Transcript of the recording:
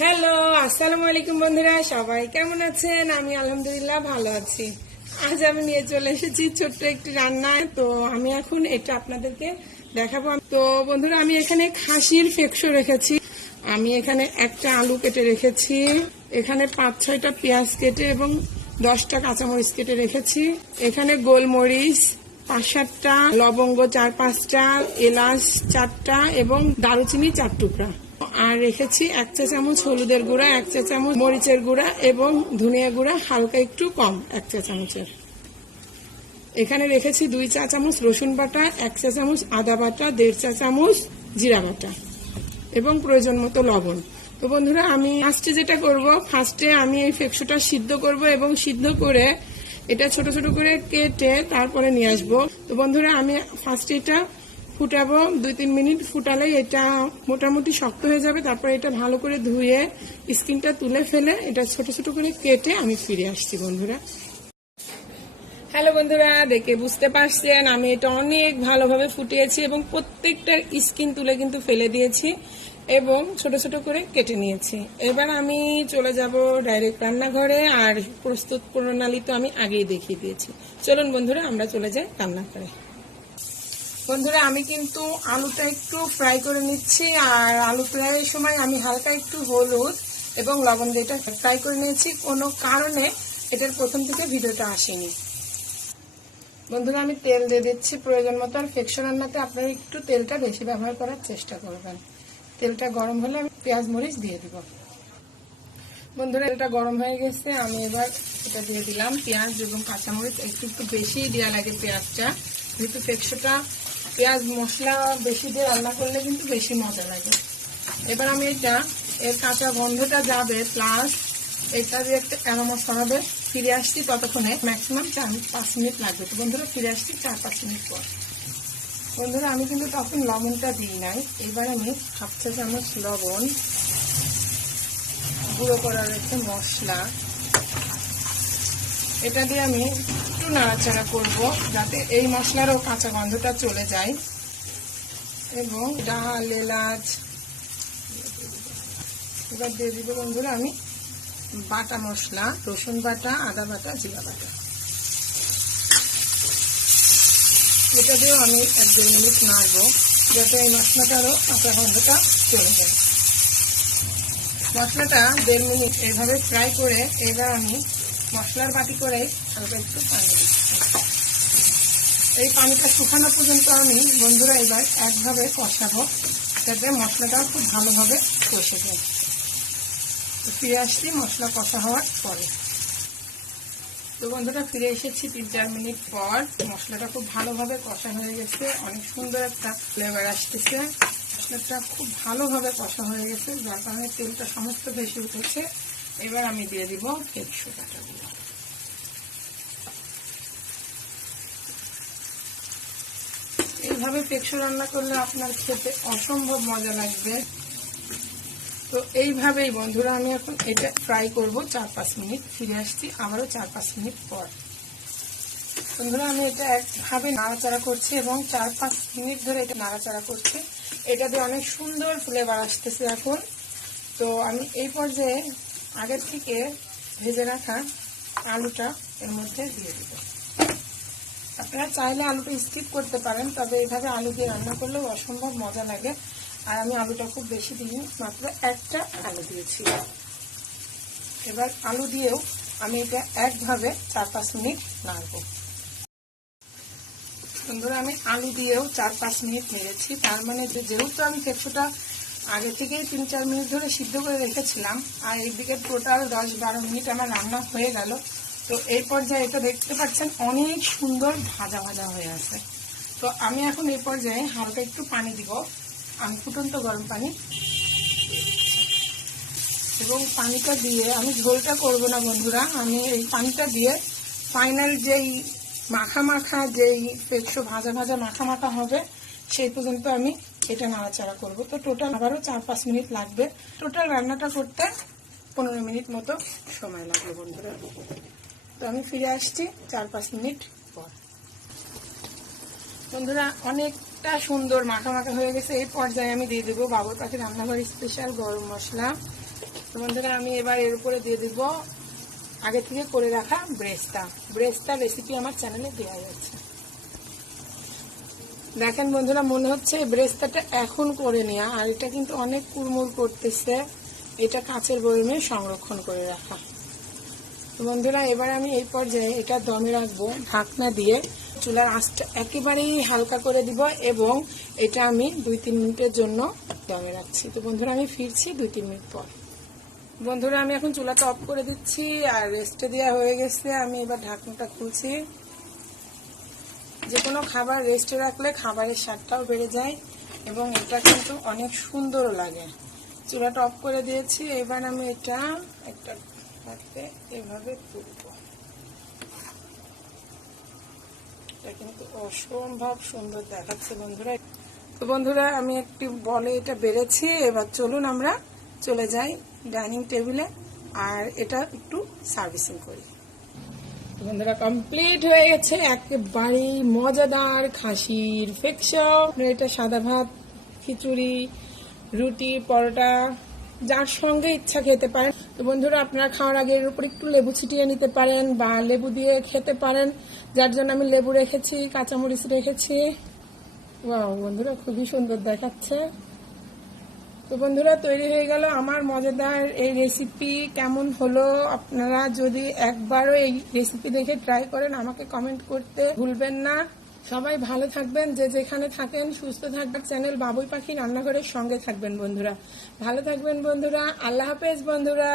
Hello, আসসালামু আলাইকুম বন্ধুরা, সবাই কেমন আছেন? আমি আলহামদুলিল্লাহ ভালো আছি। আজ আমি নিয়ে চলে এসেছি ছোট্ট একটি রান্না। তো আমি এখন এটা আপনাদেরকে দেখাবো। তো বন্ধুরা, আমি এখানে খাসির ফেকশো রেখেছি, আমি এখানে একটা আলু কেটে রেখেছি, এখানে 5-6টা পেঁয়াজ কেটে এবং 10টা কাঁচামরিচ কেটে রেখেছি, এখানে গোলমরিচ 5-7টা, লবঙ্গ 4-5টা, এলাচ 4টা এবং দারুচিনি 4 টুকরা। আর রেখেছি 1 চা চামচ হলুদের গুঁড়া, 1 চা চামচ মরিচের গুঁড়া এবং ধনিয়া গুঁড়া হালকা একটু কম 1 চা চামচের। এখানে রেখেছি 2 চা চামচ রসুন বাটা, 1 চা চামচ আদা বাটা, 1.5 চা চামচ জিরা বাটা এবং প্রয়োজন মতো লবণ। তো বন্ধুরা, আমি ফার্স্টে যেটা করব, ফার্স্টে আমি এই ফেকশোটা সিদ্ধ করব এবং সিদ্ধ করে এটা ছোট ছোট করে কেটে তারপরে নিয়ে আসবো। তো বন্ধুরা, আমি ফার্স্টে এটা ফুটাবো, 2-3 মিনিট ফুটালেই এটা মোটামুটি শক্ত হয়ে যাবে। তারপরে এটা ভালো করে ধুয়ে স্কিনটা তুলে ফেলে এটা ছোট ছোট করে কেটে আমি ফিরে আসছি বন্ধুরা। হ্যালো বন্ধুরা, দেখে বুঝতে পারছেন আমি এটা অনেক ভালোভাবে ফুটিয়েছি এবং প্রত্যেকটার স্কিন তুলে কিন্তু ফেলে দিয়েছি এবং ছোট ছোট করে কেটে নিয়েছি। এবার আমি চলে যাব ডাইরেক্ট রান্নাঘরে, আর প্রস্তুত প্রণালী তো আমি আগেই দেখিয়ে দিয়েছি। চলুন বন্ধুরা, আমরা চলে যাই রান্নাঘরে। বন্ধুরা, আমি কিন্তু আলুটা একটু ফ্রাই করে নিচ্ছি, আর আলু ফ্রাইয়ের সময় আমি হালকা একটু হলুদ এবং লবণ দিয়ে এটা ফ্রাই করে নিয়েছি। কোনো কারণে এটার প্রথম থেকে ভিডিওটা আসেনি। বন্ধুরা, আমি তেল দিয়ে দিচ্ছি প্রয়োজন মতো, আর ফেকশো রান্নাতে আপনারা একটু তেলটা বেশি ব্যবহার করার চেষ্টা করবেন। তেলটা গরম হলে আমি পেঁয়াজ মরিচ দিয়ে দিব। বন্ধুরা, তেলটা গরম হয়ে গেছে, আমি এবার এটা দিয়ে দিলাম পেঁয়াজ এবং কাঁচামরিচ। একটু বেশি দেওয়া লাগে পেঁয়াজটা, যেহেতু ফেকশোটা পেঁয়াজ মশলা বেশি দিয়ে রান্না করলে কিন্তু বেশি মজা লাগে। এবার আমি এটা এর কাঁচা গন্ধটা যাবে, প্লাস এটা দিয়ে একটা অ্যারোমা হবে। ফিরে আসছি ততক্ষণে, ম্যাক্সিমাম 4-5 মিনিট লাগবে। তো বন্ধুরা, ফিরে আসছি 4-5 মিনিট পর। বন্ধুরা, আমি কিন্তু তখন লবণটা দিই নাই। এবার আমি 1/2 চা চামচ লবণ, গুঁড়ো করা রয়েছে মশলা, এটা দিয়ে আমি একটু নাড়াচাড়া করব যাতে এই মশলারও কাঁচা গন্ধটা চলে যায়। এবং ডাল, এলাচ এবার দিয়ে দিব বন্ধুরা আমি বাটা মশলা, রসুন বাটা, আদা বাটা, জিরা বাটা। এটা দিয়েও আমি 1-2 মিনিট নাড়বো যাতে এই মশলাটারও কাঁচা গন্ধটা চলে যায়। মশলাটা 1.5 মিনিট এইভাবে ফ্রাই করে এবার আমি মশলার বাটি করে হালকা একটু পানি দিচ্ছি। এই পানিটা শুকানো পর্যন্ত আমি বন্ধুরা এবার একভাবে কষাবো যাতে মশলাটা খুব ভালোভাবে কষে যায়। ফিরে আসছি মশলা কষা হওয়ার পরে। তো বন্ধুরা, ফিরে এসেছি 3-4 মিনিট পর। মশলাটা খুব ভালোভাবে কষা হয়ে গেছে, অনেক সুন্দর একটা ফ্লেভার আসতেছে। মশলাটা খুব ভালোভাবে কষা হয়ে গেছে, যার কারণে তেলটা সমস্ত ভেসে উঠেছে। এবার আমি দিয়ে দিব ফেকশো বাটাগুলো। এইভাবে ফেকশো রান্না করলে আপনার খেতে অসম্ভব মজা লাগবে। তো এইভাবেই বন্ধুরা আমি এখন এটা ফ্রাই করব 4-5 মিনিট। ফিরে আসছি আবারও 4-5 মিনিট পর। বন্ধুরা, আমি এটা একভাবে নাড়াচাড়া করছি এবং 4-5 মিনিট ধরে এটা নাড়াচাড়া করছি। এটা দিয়ে অনেক সুন্দর ফ্লেভার আসতেছে এখন। তো আমি এই পর্যায়ে আগের থেকে ভেজে রাখা আলুটা এর মধ্যে দিয়ে দিব। আপনারা চাইলে আলুটা স্কিপ করতে পারেন, তবে এইভাবে আলু দিয়ে রান্না করলেও অসম্ভব মজা লাগে। আর আমি আলুটা খুব বেশি দিইনি, মাত্র একটা আলু দিয়েছি। এবার আলু দিয়েও আমি এটা একভাবে 4-5 মিনিট নাড়বো। বন্ধুরা, আমি আলু দিয়েও 4-5 মিনিট নেড়েছি। তার মানে যেহেতু আমি ফেকশোটা আগে থেকেই 3-4 মিনিট ধরে সিদ্ধ করে রেখেছিলাম, আর এইদিকে টোটাল 10-12 মিনিট আমার রান্না হয়ে গেল। তো এই পর্যায়ে এটা দেখতে পাচ্ছেন অনেক সুন্দর ভাজা ভাজা হয়ে আছে। তো আমি এখন এই পর্যায়ে হালকা একটু পানি দিব। আমি ফুটন্ত গরম পানি এবং পানিটা দিয়ে আমি ঝোলটা করব না বন্ধুরা। আমি এই পানিটা দিয়ে ফাইনাল যেই মাখা মাখা, যেই ফেকশো ভাজা ভাজা মাখা মাখা হবে সেই পর্যন্ত আমি এটা নাড়াচাড়া করব। তো টোটাল আবারও 4-5 মিনিট লাগবে। টোটাল রান্নাটা করতে 15 মিনিট মতো সময় লাগবে বন্ধুরা। তো আমি ফিরে আসছি 4-5 মিনিট পর। বন্ধুরা, অনেকটা সুন্দর মাখা মাখা হয়ে গেছে। এই পর্যায়ে আমি দিয়ে দেবো বাবুর পাখি রান্নাঘর স্পেশাল গরম মশলা। তো বন্ধুরা আমি এবার এর উপরে দিয়ে দিব আগে থেকে করে রাখা ব্রেস্তা রেসিপি আমার চ্যানেলে দেওয়া যাচ্ছে। দেখেন বন্ধুরা, মনে হচ্ছে ব্রেস্তাটা এখন করে নেওয়া, আর এটা কিন্তু অনেক কুড়মুড় করতেছে। এটা কাঁচের বয়মে সংরক্ষণ করে রাখা। তো বন্ধুরা এবার আমি এই পর্যায়ে এটা দমে রাখবো ঢাকনা দিয়ে। চুলার আঁচটা একেবারেই হালকা করে দিব এবং এটা আমি 2-3 মিনিটের জন্য দমে রাখছি। তো বন্ধুরা আমি ফিরছি 2-3 মিনিট পর। বন্ধুরা আমি এখন চুলাটা অফ করে দিচ্ছি, আর রেস্টে দেওয়া হয়ে গেছে। আমি এবার ঢাকনাটা খুলছি। যে কোনো খাবার রেস্টে রাখলে খাবারের স্বাদটাও বেড়ে যায় এবং এটা কিন্তু অনেক সুন্দরও লাগে। চুলাটা অফ করে দিয়েছি। এবার আমি এটা একটা হাতে এভাবে তুলব। এটা কিন্তু অসম্ভব সুন্দর দেখাচ্ছে বন্ধুরা। তো বন্ধুরা আমি একটি বলে এটা বেড়েছি। এবার চলুন আমরা চলে যাই ডাইনিং টেবিলে আর এটা একটু সার্ভিসিং করি। বন্ধুরা কমপ্লিট হয়ে গেছে একেবারে মজাদার খাসির ফেকশো। এটা সাদা ভাত, খিচুড়ি, রুটি, পরোটা, যার সঙ্গে ইচ্ছা খেতে পারেন। তো বন্ধুরা আপনারা খাওয়ার আগে এর উপর একটু লেবু ছিটিয়ে নিতে পারেন বা লেবু দিয়ে খেতে পারেন, যার জন্য আমি লেবু রেখেছি, কাঁচামরিচ রেখেছি। ওয়াও বন্ধুরা খুবই সুন্দর দেখাচ্ছে। তো বন্ধুরা তৈরি হয়ে গেল আমার মজাদার এই রেসিপি। কেমন হলো আপনারা যদি একবারও এই রেসিপি দেখে ট্রাই করেন আমাকে কমেন্ট করতে ভুলবেন না। সবাই ভালো থাকবেন, যে যেখানে থাকেন সুস্থ থাকবেন। চ্যানেল বাবুই পাখি রান্নাঘরের সঙ্গে থাকবেন বন্ধুরা। ভালো থাকবেন বন্ধুরা। আল্লাহ হাফেজ বন্ধুরা।